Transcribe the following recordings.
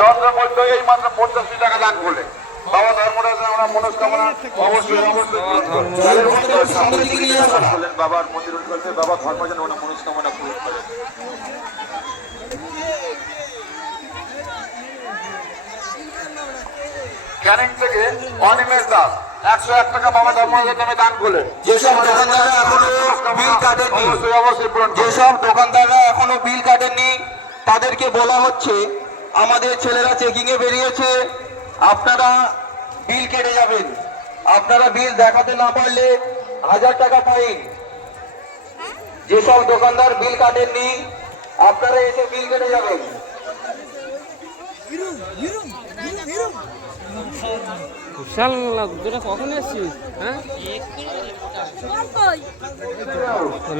চন্দ্রের মধ্যে এই মাত্র 85 টাকা দান করলে বাবা ধর্মরাজের আমরা মনস্কামনা অবশ্যই বাবার মন্দির করতে বাবা ধর্মরাজের ওনার মনস্কামনা পূরণ করে। ক্যানিং থেকে অনিমেষ দাস 101 টাকা বাবা ধর্মরাজের নামে দান করলেন। যেসব দোকানদাররা এখনো বিল কাটেননি, যেসব দোকানদাররা এখনো বিল কাটেননি তাদেরকে বলা হচ্ছে আমাদের ছেলেরা চেকিং এ বেরিয়েছে, আপনারা বিল কেটে যাবেন। আপনারা বিল দেখাতে না পারলে 1000 টাকা ফাইন। যেসব দোকানদার বিল কাটেননি আপনারা এসে বিল কেটে যাবেন। কখন এসছিস? হ্যাঁ,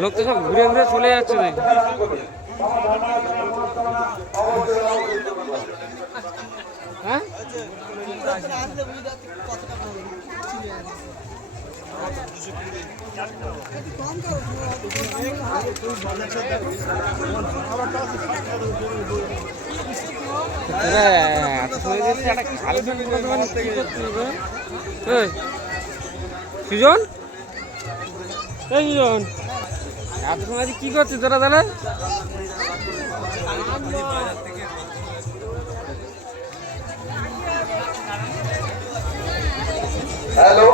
লোক তো সব ঘুরে ঘুরে চলে যাচ্ছে। হ্যাঁ, সুজন, এত সময় কি করছিস তোরা তাহলে? হ্যালো,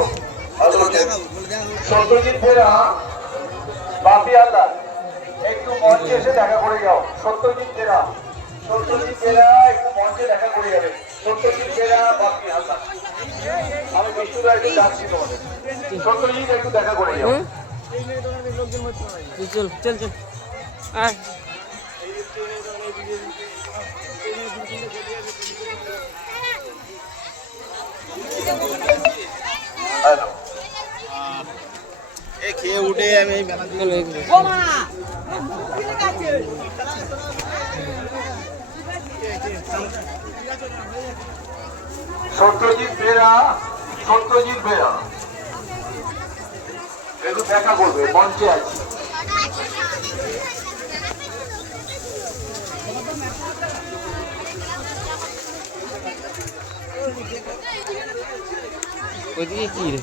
সত্যজিৎ ফেরা বাপি হালদার একটু মঞ্চে এসে দেখা করে যাও। সত্যজিৎ ফেরা একটু মঞ্চে দেখা করে যাবে। সত্যজিৎ ফেরা বাপি হালদার, আমি বিষ্ণুদা একটু ডাকছি তোমাদের। সত্যজিৎ একটু দেখা করে যাও। চল চল চল, আয়। খেয়ে উঠে আমি সত্যজিৎ বেরা একটু দেখা করবে, মঞ্চে আছে। ওইদিকে কি রে?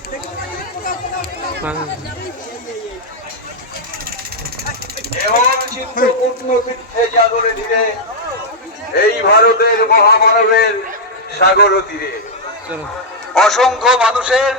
জাগরে ধীরে এই ভারতের মহামানবের সাগর তীরে অসংখ্য মানুষের